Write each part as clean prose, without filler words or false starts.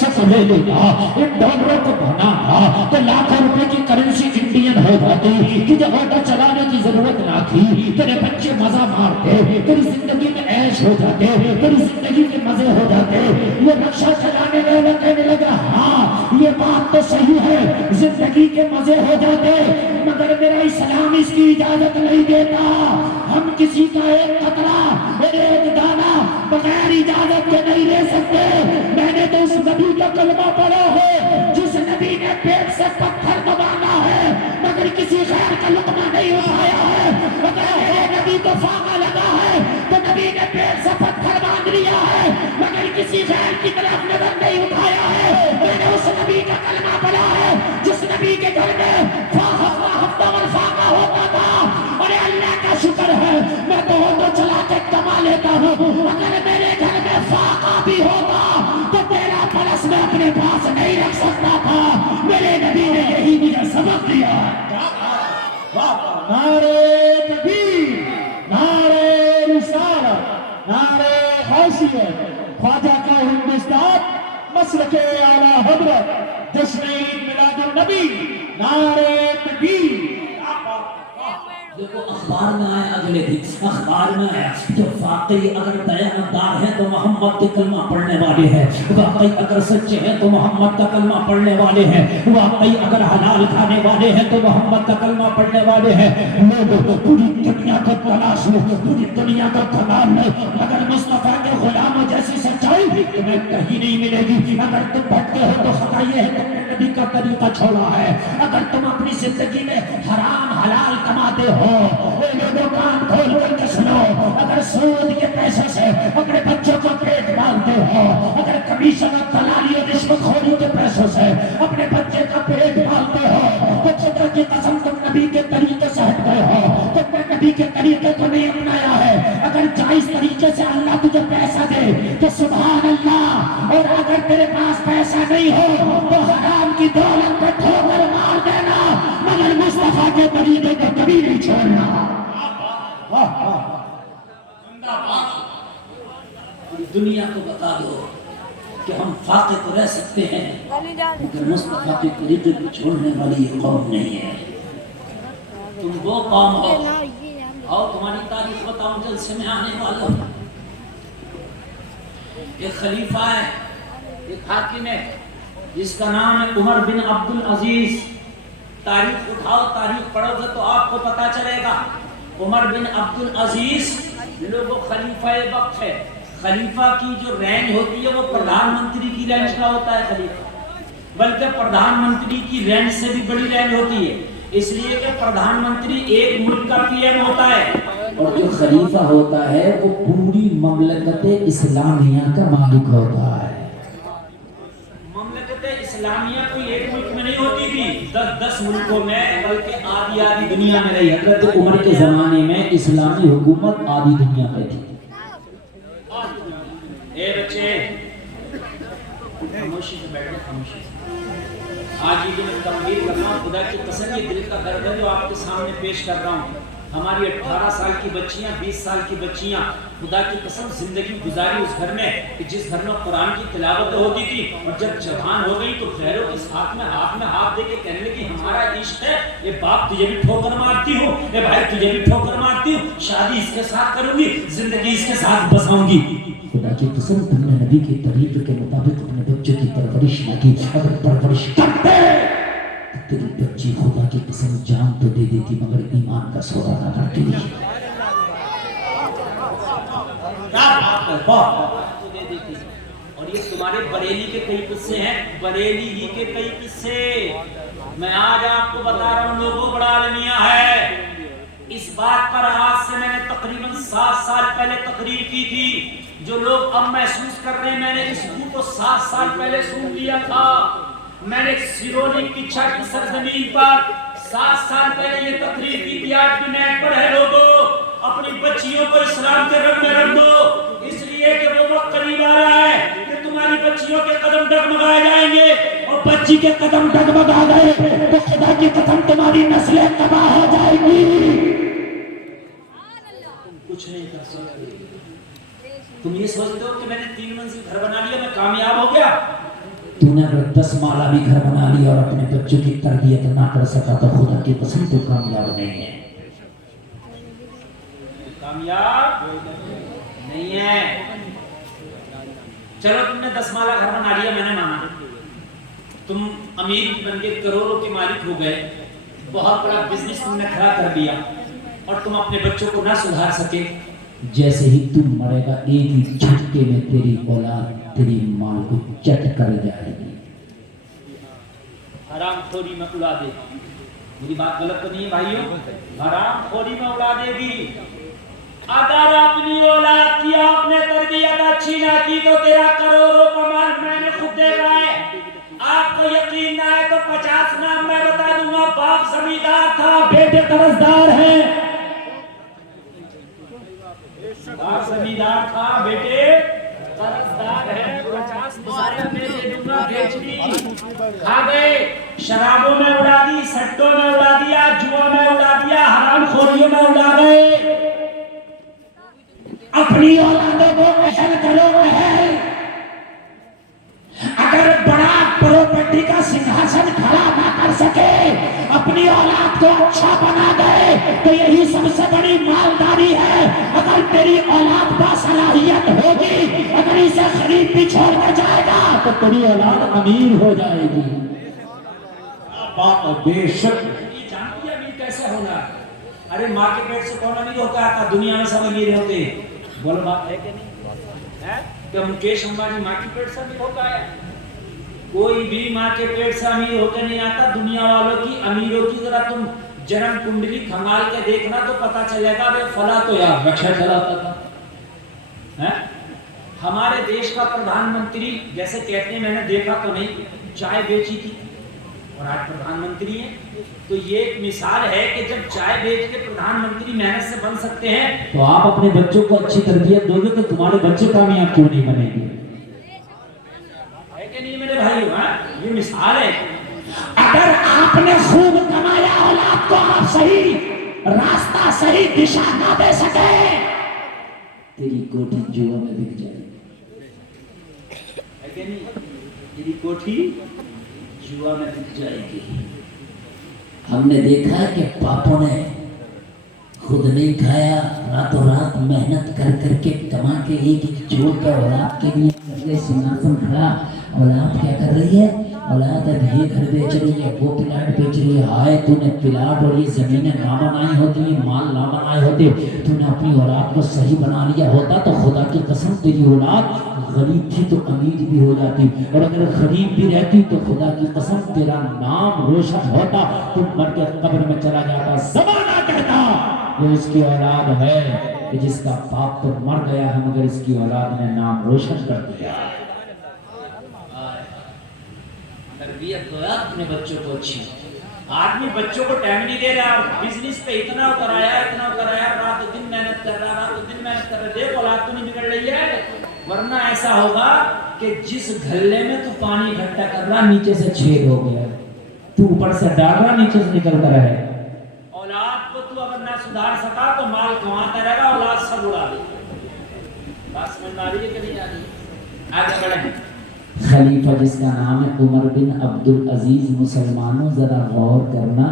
पैसों को ले लेता, इन डॉलरों को बना था तो लाखों रुपए की करेंसी इंडियन हो जाती कि जब ऑटो चलाने की जरूरत ना थी, तेरे बच्चे मजा मारते, तेरी जिंदगी में ऐश हो जाते, तेरी जिंदगी में मजे हो जाते। ये रक्षा चलाने वाला कहने लगा हाँ ये बात तो सही है, जिंदगी के मजे हो जाते, मगर मेरा इस्लाम इसकी इजाजत नहीं देता। हम किसी का एक कतरा एक दाना बगैर इजाजत के नहीं ले सकते। मैंने तो उस नबी का कलमा पढ़ा है जिस नबी ने पेट से पत्थर दबाना है मगर किसी गैर का लुकमा नहीं उठाया है। अगर मेरे नबी को फाका लगा है तो नबी ने पेट से पत्थर बांध लिया है मगर किसी गैर की तरफ नजर नहीं उठाया है। मैंने उस नबी का कलमा पढ़ा है जिस नबी के घर में हफ्ता और फाका होता था। अरे अल्लाह का शुक्र है मैं तो ऑटो चला के कमा लेता हूँ, अगर मेरे घर में फाका भी होता तो तेरा परस में अपने पास नहीं रख सकता था। मेरे नबी ने यही मुझे सबक दिया। नारे तकबीर, नारे रिसालत, नारे खासियत, ख्वाजा का हिंदुस्तान, मसलके आला हजरत, जश्न ईद मिलादुन नबी, नारे तकबीर। देखो अखबार में आया अगले दिन, अखबार में आया जो वाकई अगर दयानतदार हैं तो मोहम्मद के कलमा पढ़ने वाले हैं, वाकई अगर सच्चे हैं तो मोहम्मद का कलमा पढ़ने वाले हैं, वाकई अगर हलाल खाने वाले हैं तो मोहम्मद का कलमा पढ़ने वाले हैं। लोगों पूरी दुनिया को तलाश लो, पूरी दुनिया को तलाश लो, मगर मुस्तफा के गुलामों जैसी सच्चाई तुम्हें कहीं नहीं मिलेगी। अगर तुम भटके हो तो खता ये है तुमने नबी का तरीका छोड़ा है। अगर तुम अपनी जिंदगी में हराम हलाल कमाते हो, लोगों कान खोल करके सुनो, अगर सूद के पैसे से अपने बच्चों को पेट पालते हो, अगर कमीशन और दलाली और रिश्वतखोरी के पैसों से अपने बच्चे का पेट पालते हो तो खुदा की कसम तुम नबी के तरीके से हट गए हो, तुमने नबी के तरीके को नहीं अपनाया है। अगर जायज तरीके से अल्लाह तुझे पैसा दे तो सुभान अल्लाह, और अगर तेरे पास पैसा नहीं हो तो हराम की दौलत पे ठोकर मार देना, मगर मुस्तफा के तरीके को कभी नहीं छोड़ना। दुनिया को बता दो कि हम फाके तो रह सकते हैं मगर मुस्तफा के तरीके को छोड़ने वाली ये कौम नहीं है। तुम वो कौम हो, और तुम्हारी तारीफ बताऊं जलसे में आने वाला। एक खलीफा है, एक हाकिम है जिसका नाम है उमर बिन अब्दुल अजीज। तारीख उठाओ, तारीख पढ़ोगे तो आपको पता चलेगा। उमर बिन अब्दुल अजीज लोगों खलीफा वक्त है। खलीफा की जो रैंक होती है वो प्रधानमंत्री की रैंक का होता है खलीफा, बल्कि प्रधानमंत्री की रैंक से भी बड़ी रैंक होती है, इसलिए कि प्रधानमंत्री एक मुल्क का पीएम होता है और जो खलीफा होता है वो पूरी ममलकत इस्लामिया का मालिक होता है। ममलकत इस्लामिया कोई एक मुल्क में नहीं होती थी, 10-10 मुल्कों में, बल्कि आधी दुनिया में रही। हज़रत उमर के जमाने में इस्लामी हुकूमत आधी दुनिया में थी। ए बच्चे खामोशी से बैठे, खामोशी से। आज ये जो मैं तकरीर कर रहा हूँ खुदा की कसम ये दिल का दर्द है जो आपके सामने पेश कर रहा हूँ। हमारी 18 साल की बच्चियां, 20 साल की बच्चियां खुदा की कसम जिंदगी गुजारी उस घर में कि जिस घर में कुरान की तिलावत होती थी, और जब जवान हो गई तो गैरों के साथ में हाथ दे के कहने लगी हमारा इश्क है, ये बाप तुझे भी ठोकर मारती हूँ, ये भाई तुझे भी ठोकर मारती हूँ, शादी इसके साथ करूंगी, जिंदगी इसके साथ बसाऊंगी। खुदा की कसम तुमने नबी के तरीके के मुताबिक अपने बच्चों की परवरिश न की, अगर परवरिश करते तेरी बच्ची खुदा की कसम जान तो दे देती मगर ईमान का सौदा ना करती। और ये तुम्हारे बरेली के कई किस्से हैं, बरेली ही के कई किस्से मैं आज आपको बता रहा हूँ। लोगों बड़ा अलमिया है। इस बात पर आज से मैंने तकरीबन 7 साल पहले तकरीर की थी। जो लोग अब महसूस कर रहे हैं मैंने इस बू को 7 साल पहले सुन लिया था। मैंने सिरोनी की छत की सरजमीन पर 7 साल पहले ये तकरीर की थी। आज भी नेट पर है। लोगों अपनी बच्चियों को इस्लाम के रंग में रंग दो, इसलिए कि वो वक्त करीब आ रहा है कि तुम्हारी बच्चियों के कदम डगमगाए जाएंगे, और बच्ची के कदम डगमगा गए तो खुदा की कसम तुम्हारी नस्लें तबाह हो जाएंगी। तुम कुछ नहीं कर सकते। तुम ये सोचते हो कि मैंने 3 मंजिल घर बना लिया, मैं कामयाब हो गया। तूने अगर 10 माला भी घर बना लिया और अपने बच्चों की तरबियत ना कर सका तो खुदा की कसम तो कामयाब नहीं है, कामयाब नहीं है। चलो तुमने 10 माला घर बना लिया, मैंने माना, तुम अमीर बन के करोड़ों के मालिक हो गए, बहुत बड़ा बिजनेस तुमने खड़ा कर दिया और तुम अपने बच्चों को ना सुधार सके। जैसे ही तू मरेगा एक ही झटके में तेरी औलाद तेरी माल को चट कर जाएगी, हराम खोरी में उड़ा देगी। मेरी बात गलत तो नहीं है भाइयों? हराम खोरी में उड़ा देगी। अगर अपनी औलाद की आपने तरबियत अच्छी ना की तो तेरा करोड़ों का माल मैंने खुद देखा है। आपको यकीन ना है तो 50 नाम मैं बता दूंगा। बाप जमींदार था, बेटे कर्जदार है, बाप जमींदार था, बेटे कर्जदार है। 50 तुम्हारे में दे दूंगा, बेच दी, खा गए, शराबों में उड़ा दी, सट्टों में उड़ा दिया, जुआ में उड़ा दिया, हराम खोरियों में उड़ा गए। अपनी औलादों को अहल करो अहल। अगर बड़ा प्रॉपर्टी का सिंहासन खड़ा ना कर सके, अपनी औलाद को अच्छा बना दे तो यही सबसे बड़ी मालदारी है। अगर तेरी औलाद बासलाहियत होगी, अगर इसे खरीद भी छोड़ कर जाएगा तो तेरी औलाद अमीर हो जाएगी। बात बेशक ये जानती है अमीर कैसे होना? अरे माँ के पेट से कौन अमीर होता है? दुनिया में सब अमीर होते। बोलो बात है कि नहीं है? क्या मुकेश अंबानी माँ के पेट से अमीर होता है? कोई भी माँ के पेट से अमीर होकर नहीं आता। दुनिया वालों की अमीरों की जरा तुम जन्म कुंडली खंगाल के देखना तो पता चलेगा। वे फला तो यार रक्षा चलाता था है? हमारे देश का प्रधानमंत्री जैसे कहते हैं, मैंने देखा तो नहीं, चाय बेची थी और आज प्रधानमंत्री है। तो ये एक मिसाल है कि जब चाय बेच के प्रधानमंत्री मेहनत से बन सकते हैं तो आप अपने बच्चों को अच्छी तरबियत दोगे तो तुम्हारे बच्चे कामयाब क्यों नहीं बनेंगे? है कि नहीं मेरे भाइयों? ये मिसाल है। अगर आपने खूब कमाया, औलाद को आप सही रास्ता सही दिशा ना दे सके, तेरी कोठी जुआ में बिक जाएगी। है कि नहीं? तेरी कोठी जुआ में बिक जाएगी। हमने देखा है कि पापों ने खुद नहीं खाया, रातों रात मेहनत कर करके कमा के एक एक जोड़ कर औलाद के लिए कर ले सिंहासन खड़ा। औलाद क्या कर रही है? औलाद अब ये घर बेच रही है, वो प्लाट बेच रही है। हाय तूने प्लाट और ये जमीनें ना बनाई होती, ये माल ना बनाए होते, तूने अपनी औलाद को सही बना लिया होता तो खुदा की कसम तेरी औलाद गरीब थी तो अमीर भी हो जाती, और अगर गरीब भी रहती तो खुदा की कसम तेरा नाम रोशन होता, तू मर के कब्र में चला जाता। ज़माना कहता ये उसकी औलाद है कि जिसका बाप तो मर गया है मगर इसकी औलाद ने नाम रोशन कर दिया। तरबियत दो यार अपने बच्चों को अच्छी। आदमी बच्चों को टाइम नहीं दे रहा, बिजनेस पे इतना कराया, रात दिन मेहनत कर रहा, देख औलाद तो नहीं बिगड़ रही है। वरना ऐसा होगा कि जिस गल्ले में तू पानी इकट्ठा कर रहा नीचे से छेद हो गया, तू ऊपर से डाल रहा नीचे से निकलता रहे। औलाद को तू अगर ना सुधार सका तो माल कमाता रहेगा, औलाद सब उड़ा देगा। बात समझ में आ रही है कि नहीं आ रही है? आगे बढ़े। खलीफा जिसका नाम है उमर बिन अब्दुल अजीज, मुसलमानों ज़रा गौर करना,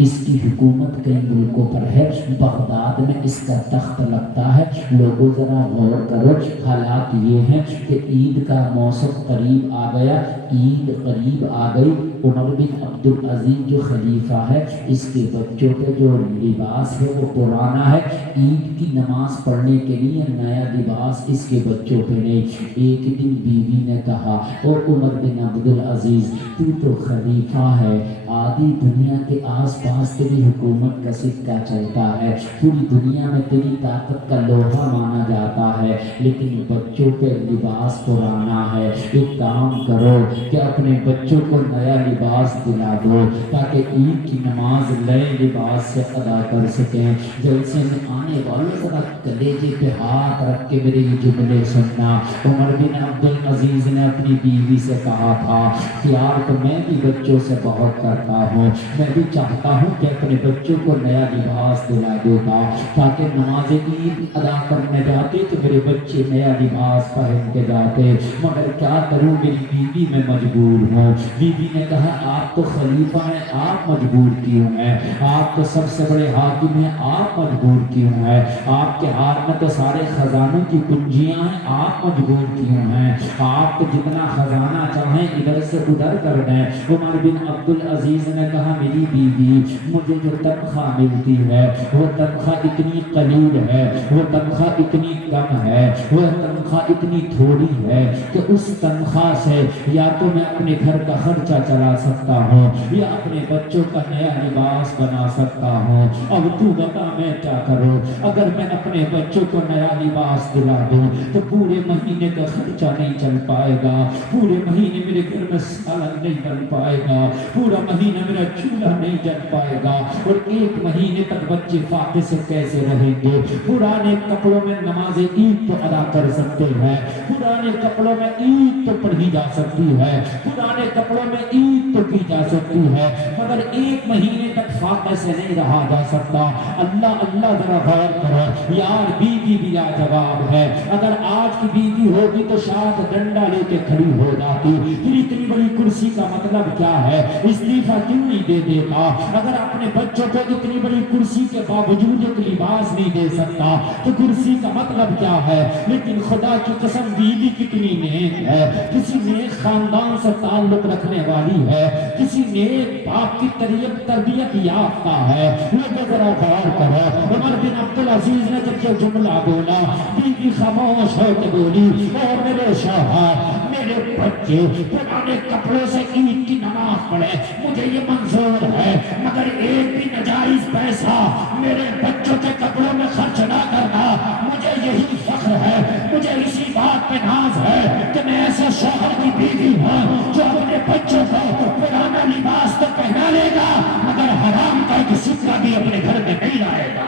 इसकी हुकूमत कई मुल्कों पर है, बगदाद में इसका तख्त लगता है। लोगों ज़रा गौर करो, हालात ये हैं कि ईद का मौसम करीब आ गया, ईद करीब आ गई। उमर बिन अब्दुल अजीज जो खलीफा है, इसके बच्चों पे जो लिबास है वो पुराना है। ईद की नमाज पढ़ने के लिए नया लिबास इसके बच्चों पे नहीं। एक दिन बीवी ने कहा, और उमर बिन अब्दुल अजीज तू तो खलीफा है, आधी दुनिया के आसपास तेरी हुकूमत का सिक्का चलता है, पूरी दुनिया में तेरी ताकत का लोहा माना जाता है, लेकिन बच्चों पे लिबास पुराना है। एक काम करो कि अपने बच्चों को नया लिबास दिला दो ताकि ईद की नमाज नए लिबास से अदा कर सकें। जलसे में आने वालों जरा कलेजे पे हाथ रख के मेरे ये जुमले सुनना। उमर बिन अब्दुल अजीज ने अपनी بیوی سے کہا تھا پیار تو میں بھی بچوں سے بہت کرتا ہوں، میں بھی چاہتا ہوں کہ اپنے بچوں کو نیا لباس دلا دیتا تاکہ نماز عید ادا کرنے جاتے تو میرے بچے نیا لباس پہن کے جاتے، مگر کیا کروں میری بیوی میں مجبور ہوں۔ بیوی نے کہا آپ تو خلیفہ ہیں، آپ مجبور کیوں ہیں؟ آپ تو سب سے بڑے حاکم ہیں، آپ مجبور کیوں ہیں؟ آپ کے ہاتھ میں تو سارے خزانوں کی کنجیاں ہیں، آپ مجبور کیوں ہیں؟ آپ تو جتنا خزانہ چاہیں ادھر سے ادھر کر دیں۔ عمر بن عبدالعزیز نے کہا میری بیوی مجھے جو تنخواہ ملتی ہے وہ تنخواہ اتنی قلیل ہے، وہ تنخواہ اتنی کم ہے، وہ تنخواہ اتنی تھوڑی ہے کہ اس تنخواہ سے یا تو میں اپنے گھر کا خرچہ چلا سکتا ہوں یا اپنے بچوں کا نیا لباس بنا سکتا ہوں۔ اب تو بتا میں کیا کروں؟ اگر میں اپنے بچوں کو نیا لباس دلا دوں تو پورے مہینے کا خرچہ نہیں چل پائے گا، پورے مہینے میرے گھر میں سالن نہیں بن پائے گا، پورا مہینہ میرا چولہا نہیں جل پائے گا، اور ایک مہینے تک بچے فاقے سے کیسے رہیں گے؟ پرانے کپڑوں میں نماز عید تو ادا کر سکتے ہیں، پرانے کپڑوں میں عید تو پڑھی جا سکتی ہے، پرانے کپڑوں میں عید تو کی جا سکتی ہے، مگر ایک مہینے تک فاقے سے نہیں رہا جا سکتا۔ اللہ اللہ ذرا غور کرو یار، بیوی بھی لاجواب ہے۔ اگر آج کی بیوی ہوگی تو شاید ڈنڈا لے کے کھڑی ہو جاتی، پھر اتنی بڑی کرسی کا مطلب کیا ہے؟ استعفیٰ کیوں نہیں دے دیتا؟ اگر اپنے بچوں کو اتنی بڑی کرسی کے باوجود ایک لباس نہیں دے سکتا تو کرسی کا مطلب کیا ہے؟ لیکن خدا کی قسم بیوی کتنی نیک ہے، کسی نیک خاندان سے تعلق رکھنے والی ہے، کسی نیک باپ کی تربیت یافتہ ہے۔ لوگوں ذرا غور کرو، عمر بن عبدالعزیز نے جب یہ جملہ بولا بیوی خاموش ہو کے بولی اے میرے شوہر، میرے بچے پرانے کپڑوں سے عید کی نماز پڑھے مجھے یہ منظور ہے، مگر ایک بھی ناجائز پیسہ میرے بچوں کے کپڑوں میں خرچ نہ کرنا۔ مجھے یہی فخر ہے، مجھے اسی بات پہ ناز ہے کہ میں ایسے شوہر کی بیوی ہوں جو اپنے بچوں کو پرانا لباس تو پہنا لے گا مگر حرام کا ایک سکہ بھی اپنے گھر میں نہیں لائے گا۔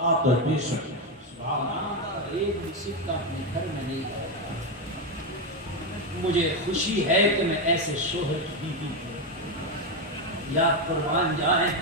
آپ تو بے شک ایک بھی سکہ اپنے گھر میں نہیں لائے گا۔ مجھے خوشی ہے کہ میں ایسے شوہر کی بیوی ہوں۔ یا قربان جائیں،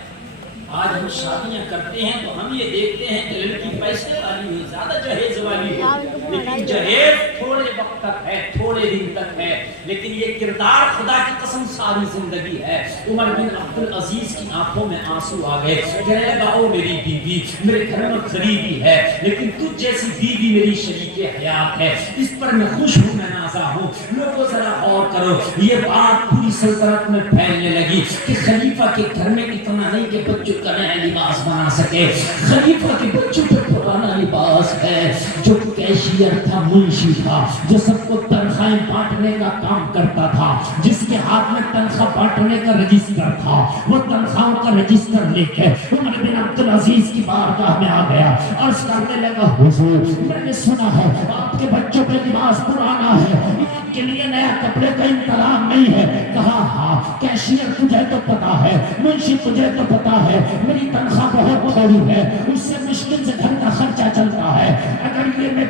آج ہم شادیاں کرتے ہیں تو ہم یہ دیکھتے ہیں کہ لڑکی پیسے والی ہوئی، زیادہ جہیز والی ہو، لیکن جہیز تھوڑے وقت تک ہے، تھوڑے دن تک ہے، لیکن یہ کردار خدا کی قسم ساری زندگی ہے۔ عمر بن عبدالعزیز کی آنکھوں میں آنسو آ گئے، کہنے لگا او میری بیوی، میرے گھر میں غریبی ہے لیکن تجھ جیسی بیوی میری شریک حیات ہے، اس پر میں خوش ہوں، میں نازا ہوں۔ لوگوں ذرا غور کرو، یہ بات پوری سلطنت میں پھیلنے لگی کہ خلیفہ کے گھر میں اتنا نہیں کہ بچوں کا نیا لباس بنا سکے، خلیفہ کے بچوں پہ پرانا لباس ہے۔ جو کیشیئر تھا، منشی تھا، جو سب کو تنخواہیں بانٹنے کا کام کرتا تھا، جس کے ہاتھ میں تنخواہ بانٹنے کا رجسٹر تھا، وہ تنخواہوں کا رجسٹر لے کے عمر بن عبدالعزیز کی بارگاہ میں آ گیا، عرض کرنے لگا حضور میں نے سنا ہے آپ کے بچوں پہ لباس پرانا ہے، عید کے لیے نیا کپڑے کا انتظام نہیں ہے۔ کہا ہاں کیشیئر تجھے تو پتا ہے، منشی تجھے تو پتا ہے، میری تنخواہ بہت تھوڑی ہے، اس سے مشکل سے گھر کا خرچہ چلتا ہے، اگر یہ میں